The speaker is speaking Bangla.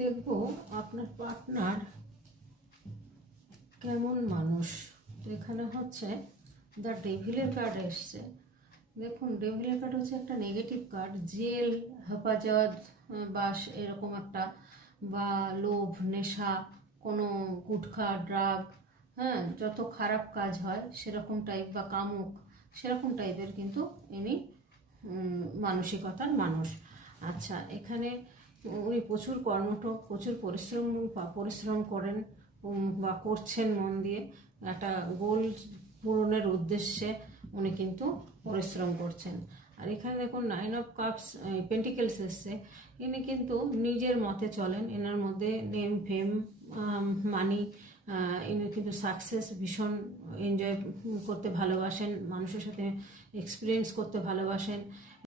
দেখব আপনার পার্টনার কেমন মানুষ। এখানে হচ্ছে দ্য ডেভিলের কার্ড এসছে। দেখুন, ডেভিলের কার্ড হচ্ছে একটা নেগেটিভ কার্ড, জেল, হেফাজত, বাস, এরকম একটা, বা লোভ, নেশা, কোনো গুটখা, ড্রাগ, হ্যাঁ, যত খারাপ কাজ হয় সেরকম টাইপ, বা কামুক, সেরকম টাইপের কিন্তু ইনি মানসিকতার মানুষ। আচ্ছা, এখানে উনি প্রচুর কর্মঠ, প্রচুর পরিশ্রম করেন বা করছেন মন দিয়ে। একটা গোল পূরণের উদ্দেশ্যে উনি কিন্তু পরিশ্রম করছেন। আর এখানে দেখুন 9 অফ কাপস, পেন্টিকেলস এসছে। ইনি কিন্তু নিজের মতে চলেন, এনার মধ্যে নেম, ফেম, মানি, ইনি কিন্তু সাকসেস ভীষণ এনজয় করতে ভালোবাসেন, মানুষের সাথে এক্সপিরিয়েন্স করতে ভালোবাসেন,